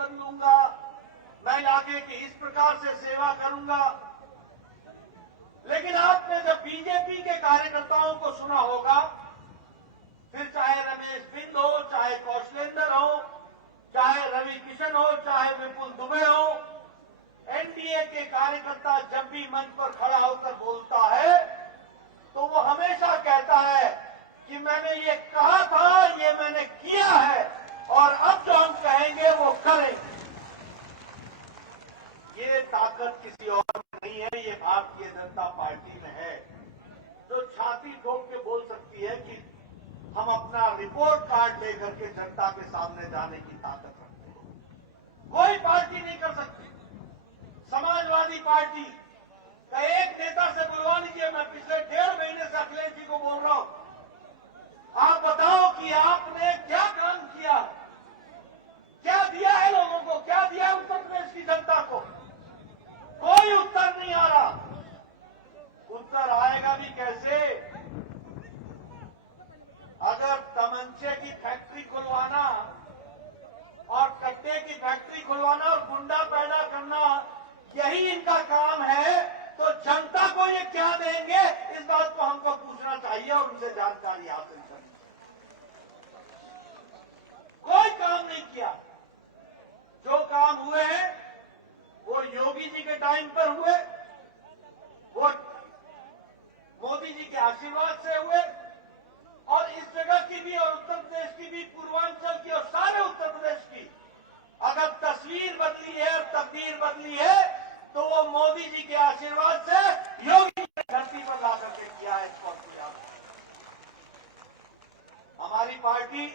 बदलूंगा, मैं इलाके की इस प्रकार से सेवा करूंगा। लेकिन आपने जब बीजेपी के कार्यकर्ताओं को सुना होगा, फिर चाहे रमेश बिंद हो, चाहे कौशलेंद्र हो, चाहे रवि किशन हो, चाहे विपुल दुबे हो, एनडीए के कार्यकर्ता जब भी मंच पर खड़ा होकर बोलता है तो वो हमेशा कहता है कि मैंने ये कहा था, ये मैंने किया है और अब जो हम कहेंगे वो करेंगे। ये ताकत किसी और में नहीं है, ये भारतीय जनता पार्टी में है, जो छाती ठोक के बोल सकती है कि हम अपना रिपोर्ट कार्ड लेकर के जनता के सामने जाने की ताकत रखते हैं। कोई पार्टी नहीं कर सकती। समाजवादी पार्टी का एक नेता से बुलवा लीजिए, मैं पिछले 1.5 महीने से अखिलेश जी को बोल रहा हूं, आप बताओ कि आपने क्या काम किया, क्या दिया है लोगों को, क्या दिया है उत्तर प्रदेश की जनता को। कोई उत्तर नहीं आ रहा। उत्तर आएगा भी कैसे? अगर तमंचे की फैक्ट्री खुलवाना और कट्टे की फैक्ट्री खुलवाना और गुंडा पैदा करना यही इनका काम है, तो जनता को ये क्या देंगे, इस बात को हमको पूछना चाहिए और उनसे जानकारी हासिल करनी चाहिए। कोई काम नहीं किया। जो काम हुए हैं वो योगी जी के टाइम पर हुए, वो मोदी जी के आशीर्वाद से हुए, और इस जगह की भी और उत्तर प्रदेश की भी, पूर्वांचल की और सारे उत्तर प्रदेश की अगर तस्वीर बदली है और तकदीर बदली है तो वो मोदी जी के आशीर्वाद से, योगी जी ने धरती पर ला करके किया है। इसको याद। हमारी पार्टी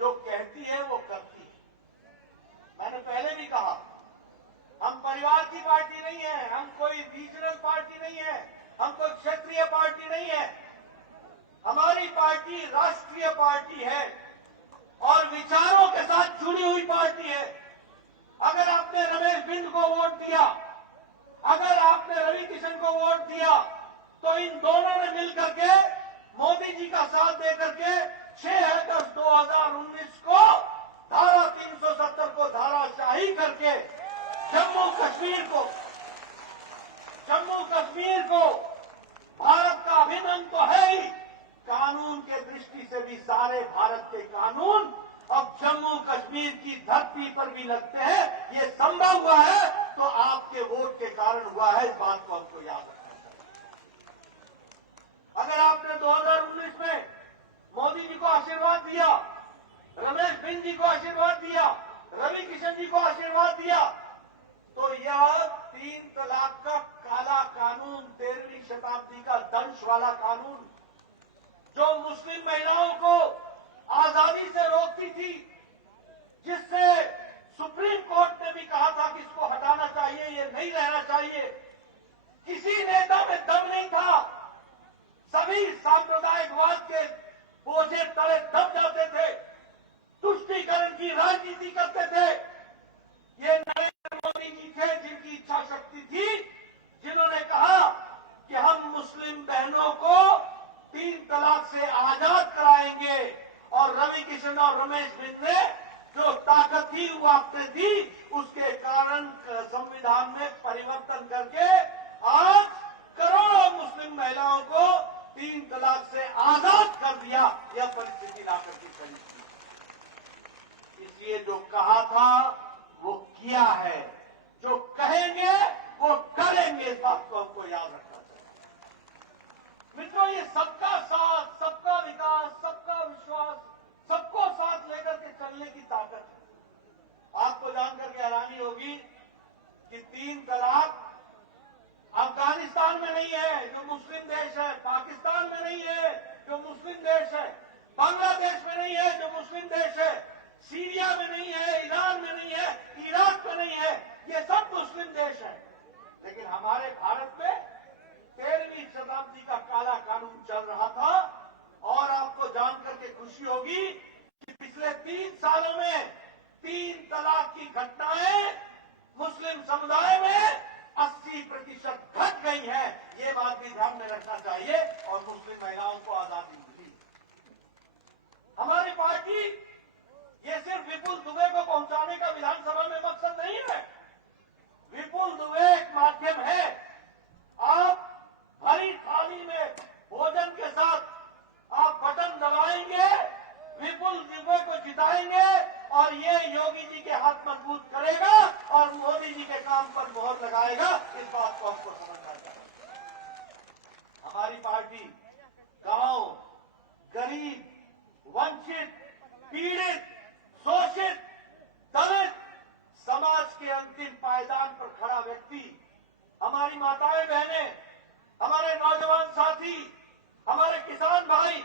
जो कहती है वो करती है। मैंने पहले भी कहा, हम परिवार की पार्टी नहीं है, हम कोई रीजनल पार्टी नहीं है, हम कोई क्षेत्रीय पार्टी नहीं है। हमारी पार्टी राष्ट्रीय पार्टी है और विचारों के साथ जुड़ी हुई पार्टी है। अगर आपने रमेश बिंद को वोट दिया, अगर आपने रवि किशन को वोट दिया, तो इन दोनों ने मिलकर के मोदी जी का साथ देकर के 6 अगस्त 2019 को धारा 370 को धाराशाही करके जम्मू कश्मीर को भारत का अभिन्न अंग तो है ही, कानून के दृष्टि से भी सारे भारत के कानून अब जम्मू कश्मीर की धरती पर भी लगते हैं। ये संभव हुआ है तो आपके वोट के कारण हुआ है, इस बात को हमको याद रखना चाहिए। अगर आपने 2019 में मोदी जी को आशीर्वाद दिया, रमेश बिंद जी को आशीर्वाद दिया, रवि किशन जी को आशीर्वाद दिया, तो यह 3 तलाक का काला कानून, 13वीं शताब्दी का दंश वाला कानून, जो मुस्लिम महिलाओं को आजादी से रोकती थी, जिससे सुप्रीम कोर्ट ने भी कहा था कि इसको हटाना चाहिए, ये नहीं रहना चाहिए, किसी नेता में दम नहीं था। सभी सांप्रदायिकवाद के बोझे तले दब जाते थे, तुष्टीकरण की राजनीति करते थे। ये नरेंद्र मोदी जी थे जिनकी इच्छा शक्ति थी, जिन्होंने कहा कि हम मुस्लिम बहनों को 3 तलाक से आजाद कराएंगे, और रवि किशन और रमेश बिंद ने जो ताकत थी वो आपने दी, उसके कारण संविधान में परिवर्तन करके आज करोड़ों मुस्लिम महिलाओं को 3 तलाक से आजाद कर दिया। यह परिस्थिति लाकर के खड़ी थी। इसलिए जो कहा था वो किया है, जो कहेंगे वो करेंगे, इस बात को हमको याद रखना चाहिए। मित्रों, ये सबका साथ, सबका विकास, सबका विश्वास, सबको साथ लेकर के चलने की ताकत है। आपको जानकर के हैरानी होगी कि 3 तलाक अफगानिस्तान में नहीं है जो मुस्लिम देश है, पाकिस्तान में नहीं है जो मुस्लिम देश है, बांग्लादेश में नहीं है जो मुस्लिम देश है, सीरिया में नहीं है, ईरान में नहीं है, इराक में नहीं है, ये सब मुस्लिम देश है। लेकिन हमारे भारत में 13वीं शताब्दी का काला कानून चल रहा था, और आपको जानकर के खुशी होगी कि पिछले 3 सालों में 3 तलाक की घटनाएं मुस्लिम समुदाय में 80% घट गई है। ये बात भी ध्यान में रखना चाहिए, और मुस्लिम महिलाओं को आजादी मिली। हमारी पार्टी ये सिर्फ विपुल दुबे को पहुंचाने का विधान योगी जी के हाथ मजबूत करेगा और मोदी जी के काम पर मोहर लगाएगा, इस बात को हमको समझना चाहिए। हमारी पार्टी गांव, गरीब, वंचित, पीड़ित, शोषित, दलित समाज के अंतिम पायदान पर खड़ा व्यक्ति, हमारी माताएं बहनें, हमारे नौजवान साथी, हमारे किसान भाई,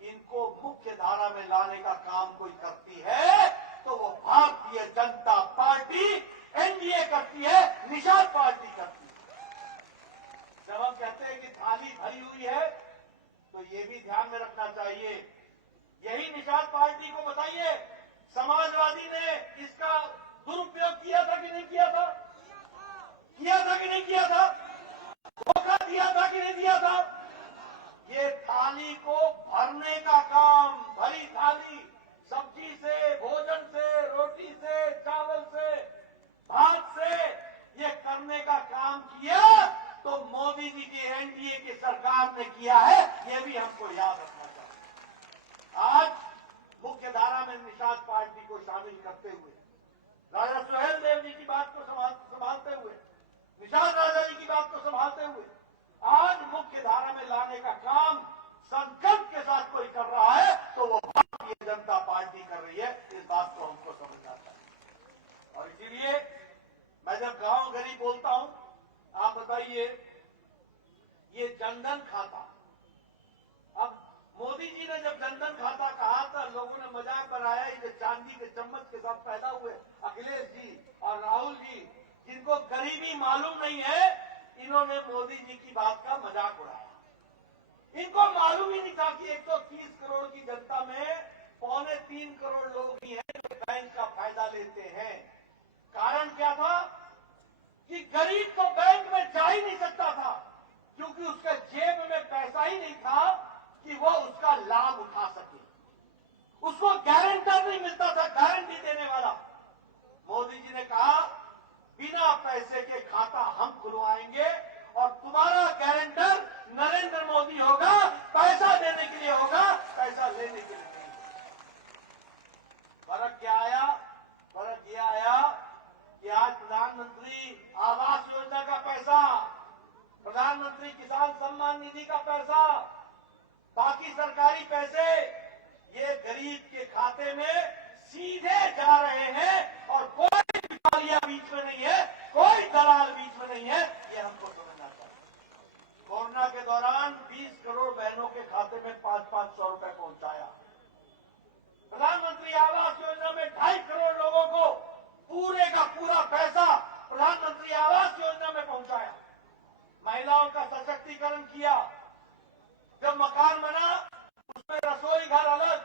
इनको मुख्य धारा में लाने का काम कोई करती है तो वो भारतीय जनता पार्टी एनडीए करती है, निषाद पार्टी करती है। जब हम कहते हैं कि थाली भरी हुई है तो ये भी ध्यान में रखना चाहिए, यही निषाद पार्टी को बताइए समाजवादी ने इसका दुरुपयोग किया था कि नहीं किया था? किया था कि नहीं किया था? धोखा दिया था कि नहीं दिया था? ये थाली को भरने का काम, भरी थाली सब्जी से, भोजन से, रोटी से, चावल से, भात से ये करने का काम किया तो मोदी जी की एनडीए की सरकार ने किया है, ये भी हमको याद रखना चाहिए। आज मुख्य धारा में निषाद पार्टी को शामिल करते हुए, राजा सुहेल देव जी की बात को संभालते हुए, निषाद राजा जी की बात को संभालते हुए आज मुख्य धारा में लाने का काम संकल्प के साथ कोई कर रहा है तो वो भारतीय जनता पार्टी कर रही है, इस बात को हमको समझना चाहिए। और इसीलिए मैं जब गांव गरीब बोलता हूं, आप बताइए ये जनधन खाता, अब मोदी जी ने जब जनधन खाता कहा था लोगों ने मजाक बनाया, ये चांदी के चम्मच के साथ पैदा हुए अखिलेश जी और राहुल जी, जिनको गरीबी मालूम नहीं है, इन्होंने मोदी जी की बात का मजाक उड़ाया। इनको मालूम ही नहीं था कि 130 करोड़ की जनता में 2.25 करोड़ लोग ही हैं जो बैंक का फायदा लेते हैं। कारण क्या था कि गरीब तो बैंक में जा ही नहीं सकता था क्योंकि उसके जेब में पैसा ही नहीं था कि वो उसका लाभ उठा सके, उसको गारंटर नहीं मिलता था, गारंटी देने वाला। मोदी जी ने कहा बिना पैसे के खाता हम खुलवाएंगे और तुम्हारा गारंटर नरेंद्र मोदी होगा, पैसा देने के लिए होगा, पैसा लेने के लिए नहीं। फर्क क्या आया? फर्क यह आया कि आज प्रधानमंत्री आवास योजना का पैसा, प्रधानमंत्री किसान सम्मान निधि का पैसा, बाकी सरकारी पैसे ये गरीब के खाते में सीधे जा रहे हैं और कोई दिवालिया बीच में नहीं है, कोई दलाल बीच में नहीं है, ये हमको समझना चाहिए। कोरोना के दौरान 20 करोड़ बहनों के खाते में 500-500 रुपए पहुंचाया। प्रधानमंत्री आवास योजना में 2.5 करोड़ लोगों को पूरे का पूरा पैसा प्रधानमंत्री आवास योजना में पहुंचाया। महिलाओं का सशक्तिकरण किया। जब मकान बना उसमें रसोई घर अलग,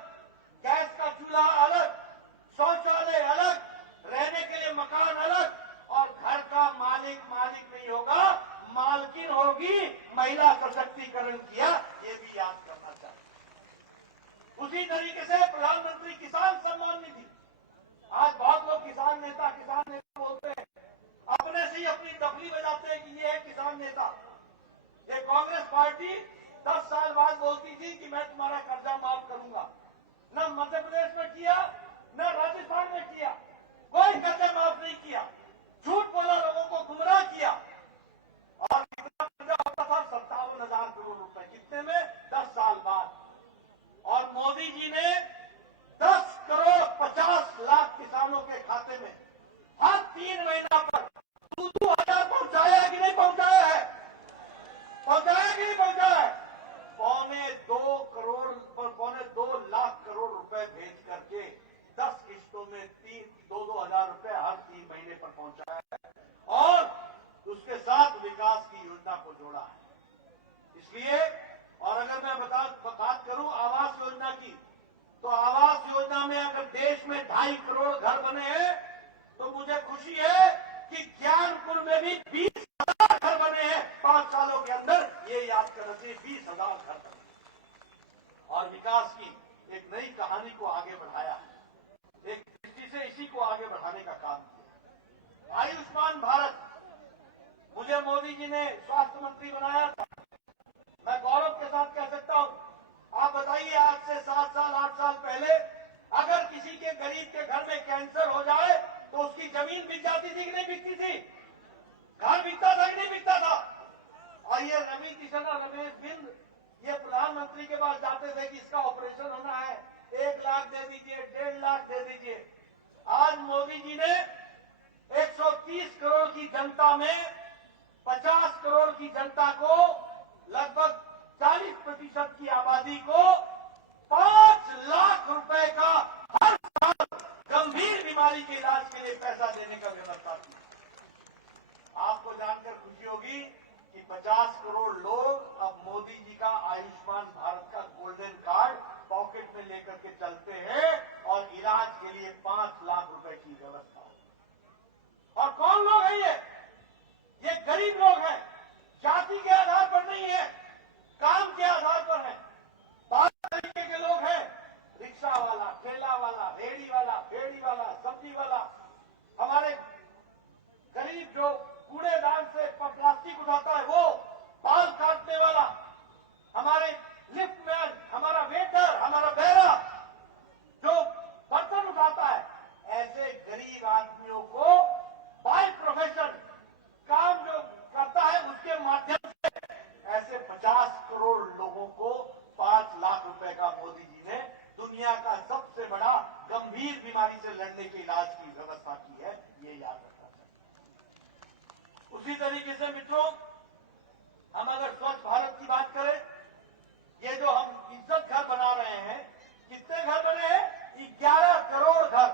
गैस का चूल्हा अलग, शौचालय अलग, रहने के लिए मकान अलग और घर का मालिक नहीं होगा, मालकिन होगी। महिला सशक्तिकरण किया, ये भी याद करना चाहिए। उसी तरीके से प्रधानमंत्री किसान सम्मान निधि, आज बहुत लोग किसान नेता बोलते हैं, अपने से ही अपनी डफली बजाते हैं कि ये है किसान नेता। ये कांग्रेस पार्टी 10 साल बाद बोलती थी कि मैं तुम्हारा कर्जा माफ करूंगा, न मध्य प्रदेश में किया न राजस्थान में किया, कोई कर्जा माफ नहीं किया, झूठ बोला, लोगों को गुमराह किया और कितना कर्जा होता था 57,000 करोड़ रुपए, कितने में? 10 साल बाद। और मोदी जी ने 10 करोड़ 50 लाख किसानों के खाते में हर 3 महीना पर 2,000 पहुंचाया है कि नहीं पहुंचाया है? पहुंचाया कि नहीं पहुंचाया है? 2.25 लाख करोड़ रुपए भेज करके 10 किस्तों में 2,000 रुपए हर 3 महीने पर पहुंचाया है और उसके साथ विकास की योजना को जोड़ा है। इसलिए और अगर मैं बात करूं आवास योजना की, तो आवास योजना में अगर देश में 2.5 करोड़ घर बने हैं तो मुझे खुशी है कि ज्ञानपुर में भी 20,000 घर बने हैं 5 सालों के अंदर। ये याद करना चाहिए, 20,000 घर बने और विकास की एक नई कहानी को आगे बढ़ाया है। एक दृष्टि से इसी को आगे बढ़ाने का काम किया। आयुष्मान भारत, मुझे मोदी जी ने स्वास्थ्य मंत्री बनाया था, मैं गौरव के साथ कह सकता हूं। आप बताइए आज से 7 साल 8 साल पहले अगर किसी के गरीब के घर में कैंसर हो जाए तो उसकी जमीन बिक जाती थी कि नहीं बिकती थी? घर बिकता था कि नहीं बिकता था? और ये रवि किशन और रमेश बिंद ये प्रधानमंत्री के पास जाते थे कि इसका ऑपरेशन होना है, 1 लाख दे दीजिए, 1.5 लाख दे दीजिए। आज मोदी जी ने 130 करोड़ की जनता में 50 करोड़ की जनता को, लगभग 40% की आबादी को 5 लाख रुपए का हर साल गंभीर बीमारी के इलाज के लिए पैसा देने का व्यवस्था की। आपको जानकर खुशी होगी कि 50 करोड़ लोग अब मोदी जी का आयुष्मान भारत का गोल्डन कार्ड पॉकेट में लेकर के चलते हैं और इलाज के लिए 5 लाख रुपए की व्यवस्था। और कौन लोग हैं ये गरीब लोग हैं, जाति के आधार पर नहीं है, काम के आधार पर है। 5 तरीके के लोग हैं, रिक्शा वाला, ठेला वाला, रेहड़ी वाला, फेड़ी वाला, सब्जी वाला, हमारे गरीब जो कूड़ेदान से प्लास्टिक उठाता है वो, बाल काटने वाला, हमारे लिफ्टमैन, हमारा वेटर, हमारा बेरा जो बर्तन उठाता है, ऐसे गरीब आदमियों को बाय प्रोफेशन काम जो करता है उसके माध्यम से ऐसे 50 करोड़ लोगों को 5 लाख रुपए का मोदी जी ने दुनिया का सबसे बड़ा गंभीर बीमारी से लड़ने के इलाज की व्यवस्था की है, ये याद रखना चाहिए। उसी तरीके से मित्रों, हम अगर स्वच्छ भारत की बात करें, ये जो हम इज्जत घर बना रहे हैं, कितने घर बने हैं? 11 करोड़ घर।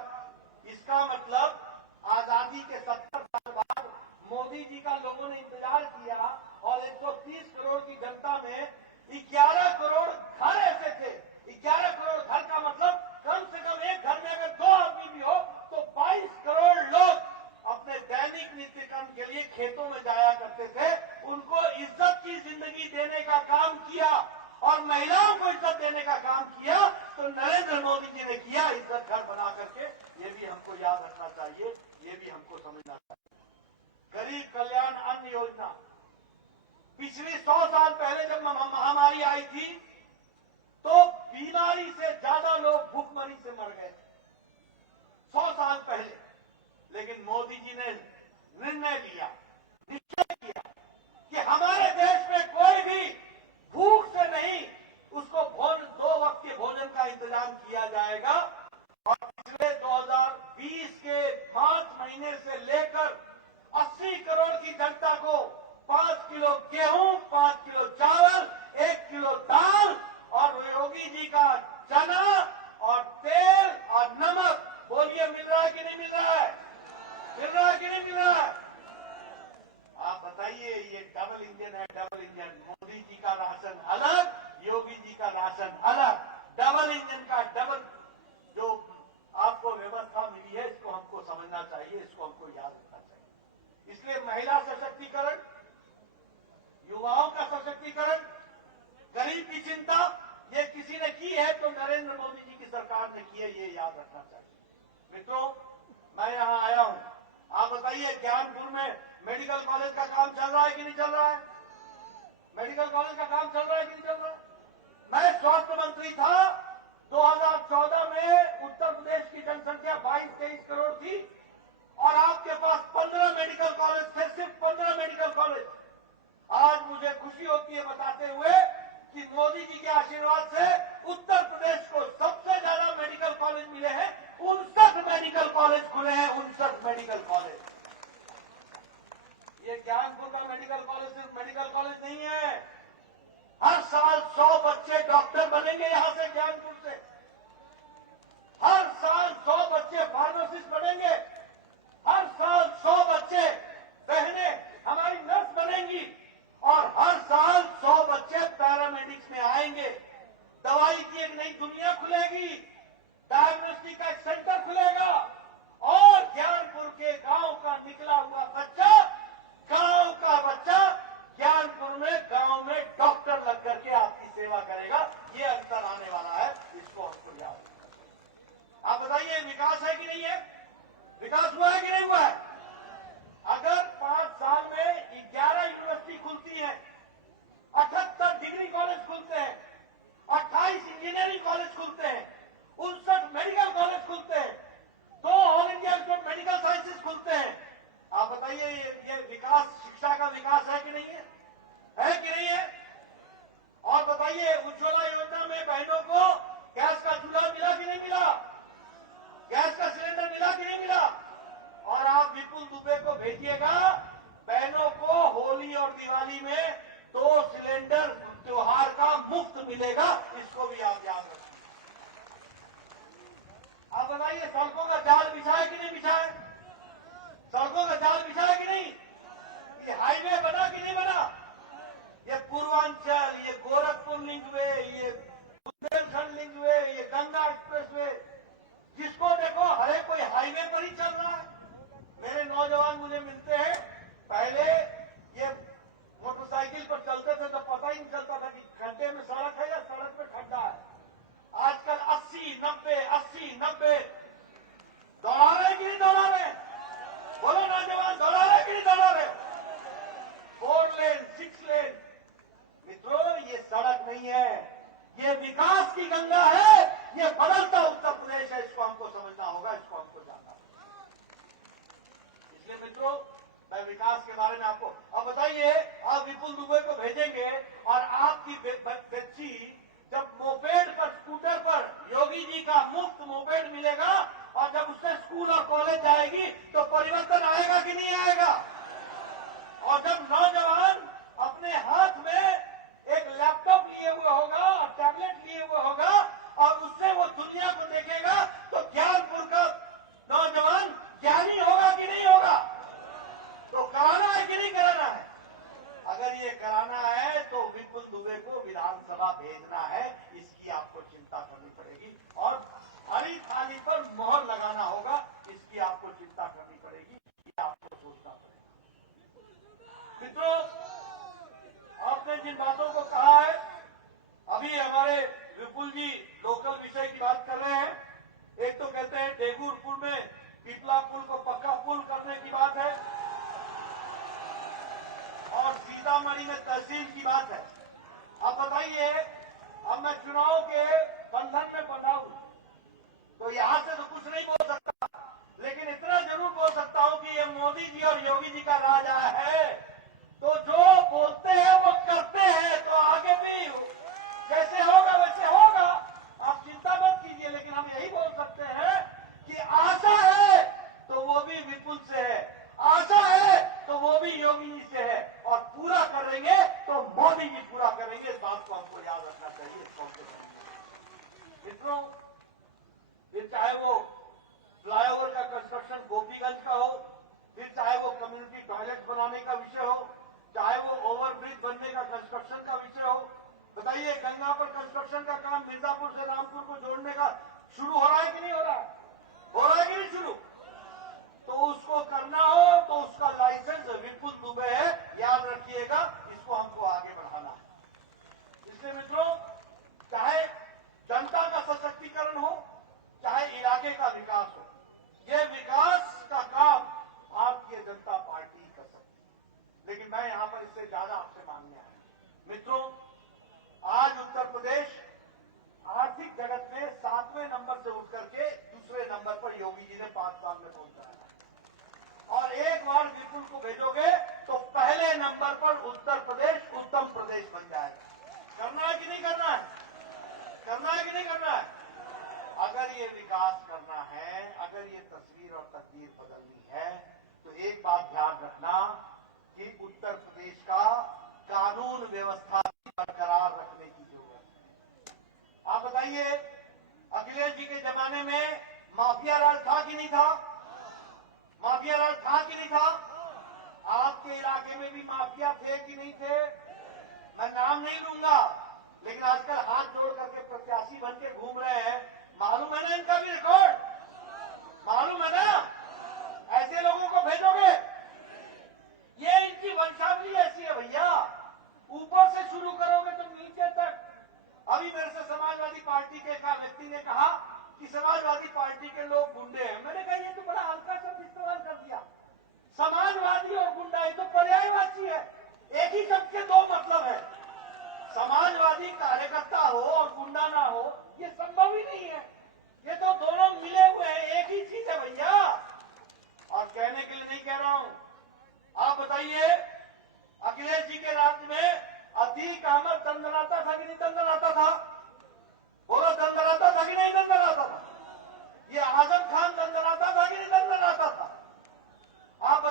इसका मतलब आजादी के 70 साल बाद मोदी जी का लोगों ने इंतजार किया और 130 करोड़ की जनता में 11 करोड़ घर ऐसे थे। 11 करोड़ घर का मतलब कम से कम एक घर में अगर 2 आदमी भी हो तो 22 करोड़ लोग अपने दैनिक नित्य कर्म के लिए खेतों में जाया करते थे। उनको इज्जत की जिंदगी देने का काम किया और महिलाओं को इज्जत देने का काम किया तो नरेंद्र मोदी जी ने किया, इज्जत घर बना करके। ये भी हमको याद रखना चाहिए, ये भी हमको समझना चाहिए। गरीब कल्याण अन्न योजना, पिछली 100 साल पहले जब महामारी आई थी तो बीमारी से ज्यादा लोग भूखमरी से मर गए थे, 100 साल पहले। लेकिन मोदी जी ने निर्णय लिया, निश्चय किया कि हमारे देश में कोई भी भूख से नहीं, उसको 2 वक्त के भोजन का इंतजाम किया जाएगा। और पिछले 2020 के मार्च महीने से लेकर 80 करोड़ की जनता को 5 किलो गेहूं, 5 किलो चावल, 1 किलो दाल और योगी जी का चना और तेल और नमक, बोलिए मिल रहा है कि नहीं मिल रहा है? मिल रहा है कि नहीं मिल रहा है? आप बताइए, ये डबल इंजन है, डबल इंजन। मोदी जी का राशन अलग, योगी जी का राशन अलग। डबल इंजन का डबल जो आपको व्यवस्था मिली है, इसको हमको समझना चाहिए, इसको हमको याद रखना चाहिए। इसलिए महिला सशक्तिकरण, युवाओं का सशक्तिकरण, गरीब की चिंता, ये किसी ने की है तो नरेंद्र मोदी जी की सरकार ने की है, ये याद रखना चाहिए। मित्रों, मैं यहां आया हूं, आप बताइए ज्ञानपुर में मेडिकल कॉलेज का काम चल रहा है कि नहीं चल रहा है? मेडिकल कॉलेज का काम चल रहा है कि नहीं चल रहा है? मैं स्वास्थ्य मंत्री था 2014 में, उत्तर प्रदेश की जनसंख्या 22-23 करोड़ थी और आपके पास 15 मेडिकल कॉलेज थे, सिर्फ 15 मेडिकल कॉलेज। आज मुझे खुशी होती है बताते हुए कि मोदी जी के आशीर्वाद से उत्तर प्रदेश को सबसे ज्यादा मेडिकल कॉलेज मिले हैं। 59 मेडिकल कॉलेज खुले हैं, 59 मेडिकल कॉलेज। ये ज्ञानपुर का मेडिकल कॉलेज सिर्फ मेडिकल कॉलेज नहीं है, हर साल 100 बच्चे डॉक्टर बनेंगे यहां से, ज्ञानपुर से। हर साल 100 बच्चे फार्मासिस्ट बनेंगे, हर साल 100 बच्चे बहनें हमारी नर्स बनेंगी और हर साल 100 बच्चे पैरामेडिक्स में आएंगे। दवाई की एक नई दुनिया खुलेगी, डायग्नोस्टिक का एक सेंटर खुलेगा और ज्ञानपुर के गांव का निकला हुआ बच्चा, गांव का बच्चा ज्ञानपुर में गांव में डॉक्टर लग करके आपकी सेवा करेगा। ये अवसर आने वाला है, इसको हमको याद रखना चाहिए। आप बताइए, विकास है कि नहीं है? विपुल दुबे को भेजिएगा। बहनों को होली और दिवाली में 2 सिलेंडर त्योहार का मुफ्त मिलेगा, इसको भी आप याद रखिए। आप बताइए, सड़कों का जाल बिछाए कि नहीं बिछाए? सड़कों का जाल बिछाए कि नहीं? ये हाईवे बना कि नहीं बना? ये पूर्वांचल, ये गोरखपुर लिंक वे, ये बुंदेलखंड लिंक वे, ये गंगा एक्सप्रेस वे, जिसको देखो हर एक कोई हाईवे पर ही चल रहा है। मेरे नौजवान मुझे मिलते हैं, पहले ये मोटरसाइकिल पर चलते थे तो पता ही नहीं चलता था कि खड्डे में सड़क है या सड़क पे खड्डा है। आजकल 80-90 दौड़ा रहे कि नहीं दौड़ा रहे? बोलो नौजवान, दौड़ा रहे कि नहीं दौड़ा रहे? 4 लेन 6 लेन। मित्रों, ये सड़क नहीं है, ये विकास की गंगा है, ये बदलता उत्तर प्रदेश है। इसको हमको समझना होगा, इसको हमको जानना होगा। इसलिए मित्रों, मैं विकास के बारे में आपको अब बताइए, आप विपुल दुबे को भेजेंगे और आपकी बच्ची जब मोपेड पर, स्कूटर पर योगी जी का मुफ्त मोपेड मिलेगा और जब उससे स्कूल और कॉलेज जाएगी तो परिवर्तन आएगा कि नहीं आएगा? और जब नौजवान अपने हाथ में एक लैपटॉप लिए हुए होगा और टैबलेट लिए हुए होगा और उससे वो दुनिया को देखेगा तो ज्ञानपुर का नौजवान ज्ञानी होगा कि नहीं होगा? तो कराना है कि नहीं कराना है? अगर ये कराना है तो विपुल दुबे को विधानसभा भेजना है, इसकी आपको चिंता करनी पड़ेगी। और हरी थाली पर मोहर लगाना होगा, इसकी आपको चिंता करनी पड़ेगी, ये आपको सोचना पड़ेगा। मित्रों, आपने जिन बातों को कहा है, अभी हमारे विपुल जी लोकल विषय की बात कर रहे हैं। एक तो कहते हैं डेगुरपुर में पीपला पुल को पक्का पुल करने की बात है और सीतामढ़ी में तहसील की बात है। अब बताइए, अब मैं चुनाव के बंधन में बंधा हूं तो यहां से तो कुछ नहीं बोल सकता, लेकिन इतना जरूर बोल सकता हूं कि ये मोदी जी और योगी जी का राज आया है तो जो बोलते हैं वो करते हैं, तो आगे भी जैसे होगा वैसे होगा, आप चिंता मत कीजिए। लेकिन हम यही बोल सकते हैं कि आशा है तो वो भी विपुल से है, आशा है तो वो भी योगी जी से है, और पूरा करेंगे तो मोदी जी पूरा करेंगे। इस बात को हमको याद रखना चाहिए, इसको हमको करेंगे। मित्रों, फिर चाहे वो फ्लाईओवर का कंस्ट्रक्शन गोपीगंज का हो, फिर चाहे वो कम्युनिटी टॉयलेट बनाने का विषय हो, चाहे वो ओवरब्रिज बनने का कंस्ट्रक्शन का विषय हो। बताइए, गंगा पर कंस्ट्रक्शन का काम मिर्जापुर से रामपुर को जोड़ने का शुरू हो रहा है कि नहीं हो रहा है? हो रहा है कि नहीं शुरू? तो उसको करना हो तो उसका लाइसेंस विपुल दुबे है, याद रखिएगा, इसको हमको आगे बढ़ाना है। इसलिए मित्रों, चाहे जनता का सशक्तिकरण हो, चाहे इलाके का विकास हो, ये विकास का काम भारतीय जनता पार्टी कर सकती है। लेकिन मैं यहां पर इससे ज्यादा आपसे मांगने आया। मित्रों, आज उत्तर प्रदेश आर्थिक जगत में 7वें नंबर से उठकर के दूसरे नंबर पर योगी जी ने 5 साल में पहुंचाया है। और एक बार विपुल को भेजोगे तो पहले नंबर पर उत्तर प्रदेश उत्तम प्रदेश बन जाएगा। करना है कि नहीं करना है? करना है कि नहीं करना है? अगर ये विकास करना है, अगर ये तस्वीर और तकदीर बदलनी है, तो एक बात ध्यान रखना कि उत्तर प्रदेश का कानून व्यवस्था बरकरार रखने की जरूरत है। आप बताइए, अखिलेश जी के जमाने में माफिया राज था कि नहीं था? माफिया राज था कि नहीं था? आपके इलाके में भी माफिया थे कि नहीं थे? मैं नाम नहीं लूंगा, लेकिन आजकल हाथ जोड़ करके प्रत्याशी बन के घूम रहे हैं। मालूम है ना इनका भी रिकॉर्ड? मालूम है ना? ऐसे लोगों को भेजोगे? ये इनकी वंशावली ऐसी है भैया, ऊपर से शुरू करोगे तो नीचे तक। अभी मेरे से समाजवादी पार्टी के एक व्यक्ति ने कहा कि समाजवादी पार्टी के लोग गुंडे हैं। मैंने कहा ये तो बड़ा हल्का शब्द इस्तेमाल कर दिया। समाजवादी और गुंडा, ये तो पर्यायवाची है, एक ही शब्द के 2 मतलब है। समाजवादी कार्यकर्ता हो और गुंडा ना हो, ये संभव ही नहीं है। ये तो दोनों मिले हुए हैं, एक ही चीज है भैया। और कहने के लिए नहीं कह रहा हूं। आप बताइए, अखिलेश जी के राज्य में अतीक अहमद दंदनाता था कि नहीं दंदनाता था? बोलो, दंदनाता था कि नहीं दंदनाता था? ये आजम खान दंदनाता था कि नहीं दंदनाता था? आप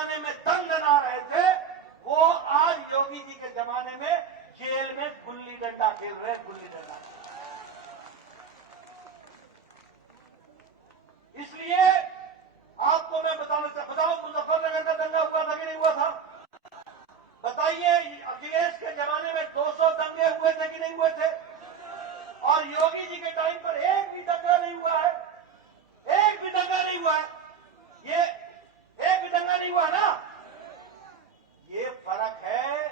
जमाने में दंग ना रहे थे, वो आज योगी जी के जमाने में जेल में गुल्ली डंडा खेल रहे हैं, गुल्ली डंडा। इसलिए आपको मैं बताऊं मुजफ्फरनगर का दंगा हुआ था कि नहीं हुआ था? बताइए, अखिलेश के जमाने में 200 दंगे हुए थे कि नहीं हुए थे? और योगी जी के टाइम पर एक भी दंगा नहीं हुआ है, एक भी दंगा नहीं हुआ है। ये एक भी दंगा नहीं हुआ ना। ये फर्क है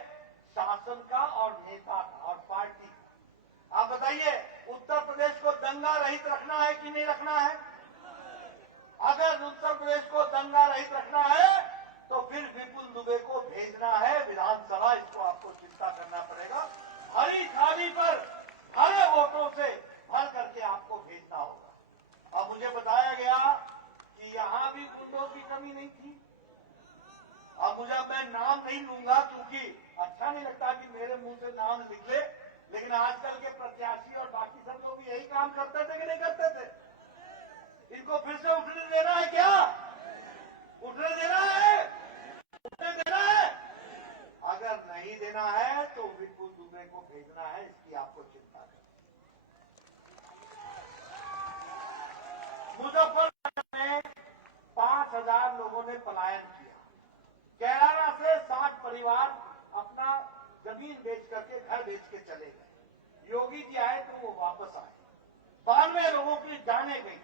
शासन का और नेता का और पार्टी का। आप बताइए, उत्तर प्रदेश को दंगा रहित रखना है कि नहीं रखना है? अगर उत्तर प्रदेश को दंगा रहित रखना है तो फिर विपुल दुबे को भेजना है विधानसभा। इसको आपको चिंता करना पड़ेगा। हरी थाली पर हरे वोटों से भर करके आपको भेजना होगा। अब मुझे बताया गया कि यहां भी गुंडों की कमी नहीं थी। अब मैं नाम नहीं लूंगा क्योंकि अच्छा नहीं लगता कि मेरे मुंह से नाम निकले, लेकिन आजकल के प्रत्याशी और बाकी सब लोग यही काम करते थे कि नहीं करते थे? इनको फिर से उठने देना है क्या? उठने देना है? उठने देना है? अगर नहीं देना है तो विपुल दुबे को भेजना है। इसकी आपको चिंता करनी। मुजफ्फरनगर में 5,000 लोगों ने पलायन किया। कैराना से 60 परिवार अपना जमीन बेच करके, घर बेच के चले गए। योगी जी आए तो वो वापस आए। 92 लोगों की जाने गई।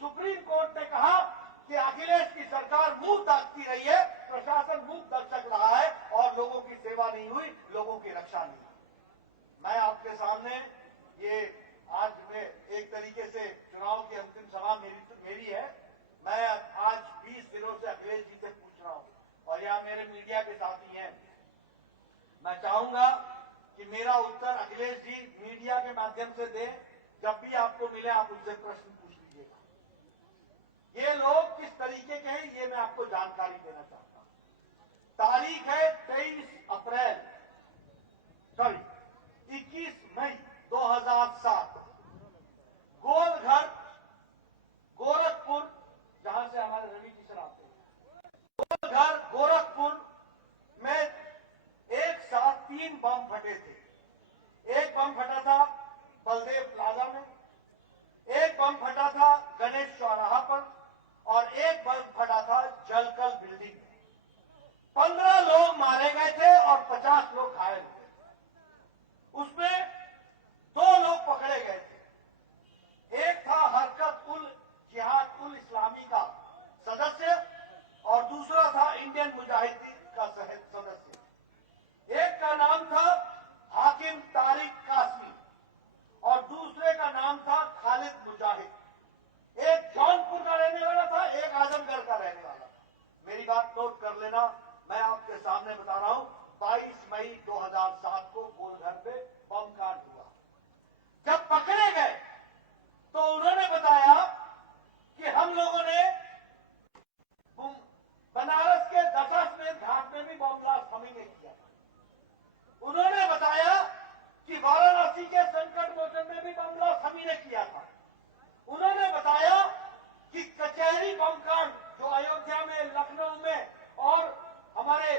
सुप्रीम कोर्ट ने कहा कि अखिलेश की सरकार मुंह ताकती रही है, प्रशासन मुंह दर्शक रहा है और लोगों की सेवा नहीं हुई, लोगों की रक्षा नहीं हुई। मैं आपके सामने ये आज में एक तरीके से चुनाव की अंतिम सभा मेरी है। मैं आज 20 दिनों से अखिलेश जी से पूछ रहा हूं और यहाँ मेरे मीडिया के साथी हैं। मैं चाहूंगा कि मेरा उत्तर अखिलेश जी मीडिया के माध्यम से दें। जब भी आपको मिले आप उनसे प्रश्न पूछ लीजिएगा। ये लोग किस तरीके के हैं ये मैं आपको जानकारी देना चाहता हूं। तारीख है 21 मई 2007। गोलघर गोरखपुर, जहां से हमारे रवि किशन आते हैं, गोलघर गोरखपुर में एक साथ 3 बम फटे थे। एक बम फटा था बलदेव प्लाजा में, एक बम फटा था गणेश चौराहा पर और एक बम फटा था जलकल बिल्डिंग में। 15 लोग मारे गए थे और 50 लोग घायल हुए। उसमें 2 लोग पकड़े गए थे। एक था हरकत उल जिहाद उल इस्लामी का सदस्य और दूसरा था इंडियन मुजाहिदीन का सदस्य। एक का नाम था हाकिम तारिक कासमी और दूसरे का नाम था खालिद मुजाहिद। एक जौनपुर का रहने वाला था, एक आजमगढ़ का रहने वाला था। मेरी बात नोट कर लेना। मैं आपके सामने बता रहा हूं, 22 मई 2007 को गोलघर पे बम कांड हुआ। जब पकड़े गए तो उन्होंने बताया कि हम लोगों ने बनारस के दशाश्वमेध घाट में भी बम ब्लास्ट हम ही ने किया। उन्होंने बताया कि वाराणसी के संकट मोचन में भी बम ब्लास्ट हम ही ने किया था। उन्होंने बताया कि कचहरी बम कांड जो अयोध्या में, लखनऊ में और हमारे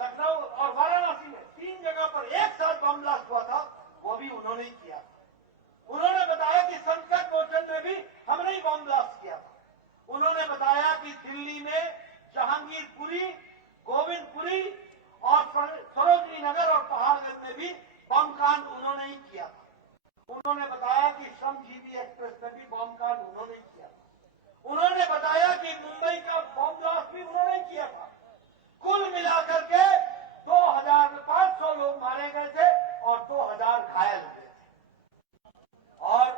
लखनऊ और वाराणसी में 3 जगह पर एक साथ बम ब्लास्ट हुआ था, वो भी उन्होंने ही किया था। उन्होंने बताया कि संकट मोचन में भी हमने ही बम ब्लास्ट किया था। उन्होंने बताया कि दिल्ली में जहांगीरपुरी, गोविंदपुरी और सरोजनी नगर और पहाड़गंज में भी बम कांड उन्होंने ही किया था। उन्होंने बताया कि श्रमजीवी एक्सप्रेस में भी बम कांड उन्होंने ही किया था। उन्होंने बताया कि मुंबई का बम ब्लास्ट भी उन्होंने ही किया था। कुल मिलाकर के 2500 लोग मारे गए थे और 2000 घायल हुए थे। और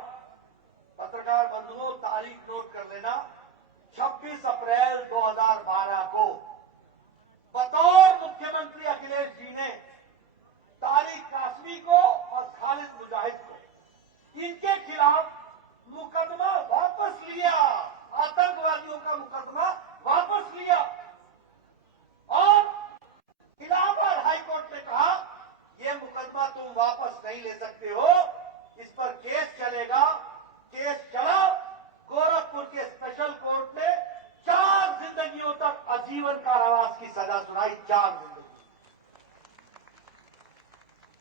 पत्रकार बंधुओं, तारीख नोट कर लेना, 26 अप्रैल 2012 को बतौर मुख्यमंत्री अखिलेश जी ने तारिक कासमी को और खालिद मुजाहिद को, इनके खिलाफ मुकदमा वापस लिया। आतंकवादियों का मुकदमा वापस लिया और इलाहाबाद हाईकोर्ट ने कहा यह मुकदमा तुम वापस नहीं ले सकते हो, इस पर केस चलेगा। केस चला। गोरखपुर के स्पेशल कोर्ट ने 4 जिंदगियों आजीवन कारावास की सजा सुनाई 4 जिंदगी,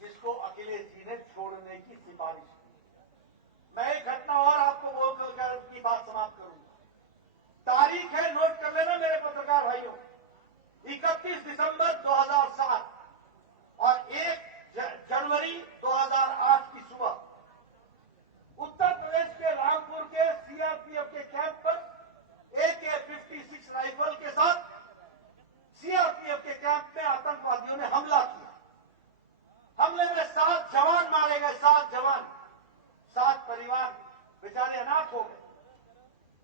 जिसको अखिलेश जी ने छोड़ने की सिफारिश की। मैं एक घटना और आपको बोलकर की बात समाप्त करूंगा। तारीख है, नोट कर लेना मेरे पत्रकार भाइयों, 31 दिसंबर 2007 और 1 जनवरी 2008 की सुबह उत्तर प्रदेश के रामपुर के सीआरपीएफ के कैंप पर AK-56 राइफल के साथ सीआरपीएफ के कैंप में आतंकवादियों ने हमला किया। हमले में 7 जवान मारे गए, 7 जवान, 7 परिवार बेचारे अनाथ हो गए,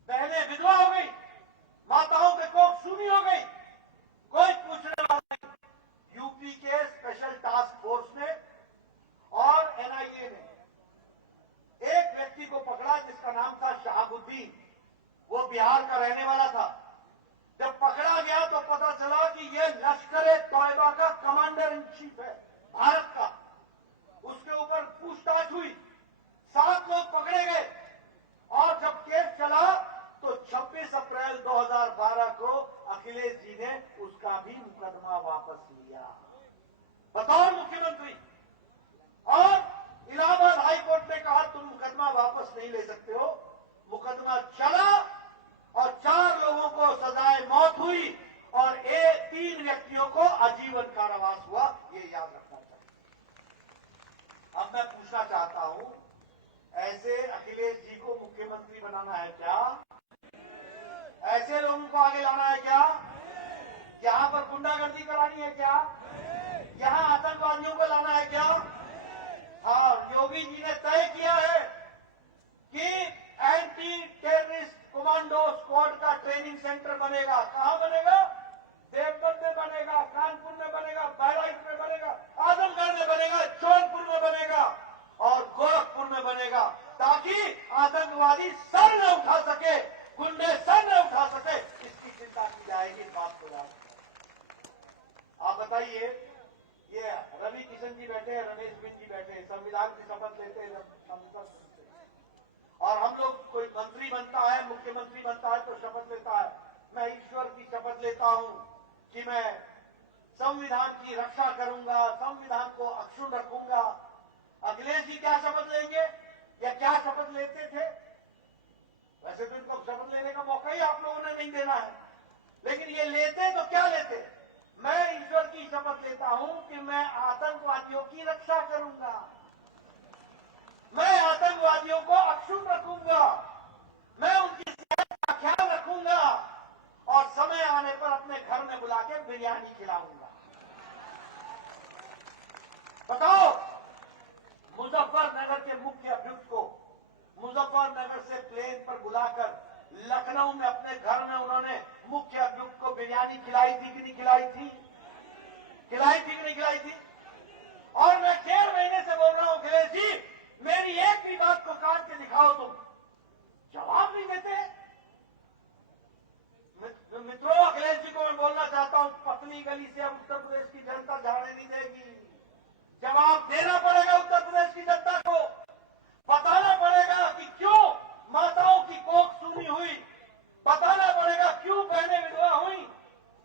बहनें विधवा हो गई, माताओं के कोख सूनी हो गई, कोई पूछने वाला नहीं। यूपी के स्पेशल टास्क फोर्स ने और एनआईए ने एक व्यक्ति को पकड़ा जिसका नाम था शहाबुद्दीन, वो बिहार का रहने वाला था। जब पकड़ा गया तो पता चला कि यह लश्कर-ए-तौयबा का कमांडर इन चीफ है, भारत का। उसके ऊपर पूछताछ हुई, 7 लोग पकड़े गए और जब केस चला तो 26 अप्रैल 2012 को अखिलेश जी ने उसका भी मुकदमा वापस लिया बतौर मुख्यमंत्री। और इलाहाबाद हाईकोर्ट ने कहा तुम मुकदमा वापस नहीं ले सकते हो। मुकदमा चला और 4 लोगों को सजाए मौत हुई और 3 व्यक्तियों को आजीवन कारावास हुआ। ये याद रखना चाहिए। अब मैं पूछना चाहता हूं, ऐसे अखिलेश जी को मुख्यमंत्री बनाना है क्या? ऐसे लोगों को आगे लाना है क्या? यहां पर गुंडागर्दी करानी है क्या? यहां आतंकवादियों को लाना है क्या? और योगी जी ने तय किया है कि एंटी टेररिस्ट कमांडो स्क्वाड का ट्रेनिंग सेंटर बनेगा। कहां बनेगा? देवबंद में बनेगा, कानपुर में बनेगा, बहराइच में बनेगा, आजमगढ़ में बनेगा, जौनपुर में बनेगा और गोरखपुर में बनेगा, ताकि आतंकवादी सर न उठा सके, गुंडे सर न उठा सके, इसकी चिंता की जाएगी। इस बात को याद रखना। आप बताइए, ये रवि किशन जी बैठे हैं, रमेश बिन जी बैठे हैं, संविधान की शपथ लेते हैं और हम लोग, कोई मंत्री बनता है, मुख्यमंत्री बनता है तो शपथ लेता है। मैं ईश्वर की शपथ लेता हूं कि मैं संविधान की रक्षा करूंगा, संविधान को अक्षुण्ण रखूंगा। अखिलेश जी क्या शपथ लेंगे या क्या शपथ लेते थे? वैसे तो इनको शपथ लेने का मौका ही आप लोगों ने नहीं देना है, लेकिन ये लेते तो क्या लेते? मैं ईश्वर की शपथ लेता हूं कि मैं आतंकवादियों की रक्षा करूंगा, मैं आतंकवादियों को अक्षुण्ण रखूंगा, मैं उनकी सेहत का ख्याल रखूंगा और समय आने पर अपने घर में बुला के बिरयानी खिलाऊंगा। बताओ, मुजफ्फरनगर के मुख्य अभियुक्त को मुजफ्फरनगर से प्लेन पर बुलाकर लखनऊ में अपने घर में उन्होंने मुख्य अभियुक्त को बिरयानी खिलाई थी कि नहीं खिलाई थी? खिलाई थी कि नहीं खिलाई थी? और मैं 1.5 महीने से बोल रहा हूं, अखिलेश जी मेरी एक भी बात को काट के दिखाओ, तुम जवाब नहीं देते। मित्रों, अखिलेश जी को मैं बोलना चाहता हूं, पतली गली से अब उत्तर प्रदेश की जनता जाने नहीं देगी। जवाब देना पड़ेगा उत्तर प्रदेश की जनता को, बताना पड़ेगा कि क्यों माताओं की कोख सूनी हुई, बताना पड़ेगा क्यों बहनें विधवा हुई,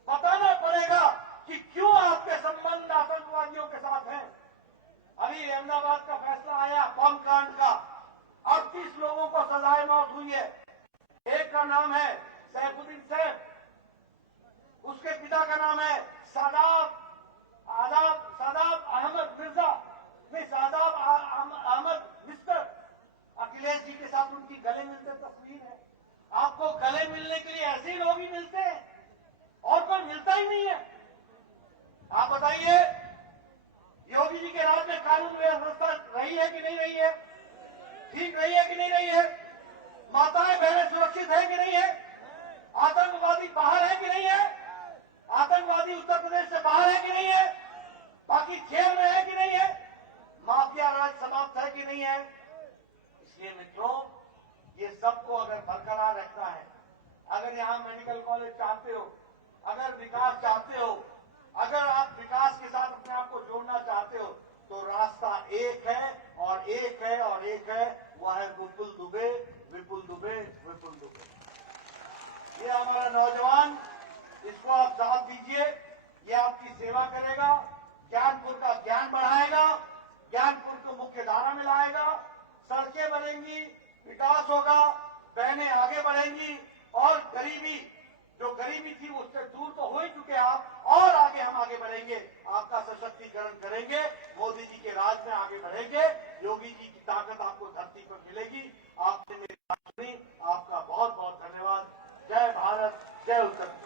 बताना पड़ेगा कि क्यों आपके संबंध आतंकवादियों के साथ हैं। अभी अहमदाबाद का फैसला आया बम कांड का, 38 लोगों को सजाए मौत हुई है। एक का नाम है सैफुद्दीन सैफ, उसके पिता का नाम है शादाब अहमद मिर्जा, नहीं शादाब अहमद मिस्टर। अखिलेश जी के साथ उनकी गले मिलते तस्वीर है। आपको गले मिलने के लिए ऐसे ही लोग ही मिलते हैं और कोई मिलता ही नहीं है। आप बताइए, योगी जी के राज में कानून व्यवस्था रही है कि नहीं रही है? ठीक रही है कि नहीं रही है? माताएं बहनें सुरक्षित है कि नहीं है? आतंकवादी बाहर है कि नहीं है? आतंकवादी उत्तर प्रदेश से बाहर है कि नहीं है? बाकी जेल में है कि नहीं है? माफिया राज समाप्त है कि नहीं है? इसलिए मित्रों, ये सबको अगर बरकरार रखना है, अगर यहां मेडिकल कॉलेज चाहते हो, अगर विकास चाहते हो, अगर आप विकास के साथ अपने आप को जोड़ना चाहते हो, तो रास्ता एक है और एक है और एक है, वह है विपुल दुबे, विपुल दुबे, विपुल दुबे। ये हमारा नौजवान, इसको आप सेवा करेगा, ज्ञानपुर का ज्ञान बढ़ाएगा, ज्ञानपुर को मुख्य धारा में लाएगा, सड़कें बनेंगी, विकास होगा, बहनें आगे बढ़ेंगी और गरीबी जो गरीबी थी उससे दूर तो हो ही चुके आप, और आगे हम आगे बढ़ेंगे, आपका सशक्तिकरण करेंगे, मोदी जी के राज में आगे बढ़ेंगे, योगी जी की ताकत आपको धरती पर मिलेगी। आपने मेरी बात सुनी, आपका बहुत बहुत धन्यवाद। जय भारत, जय उत्तर प्रदेश।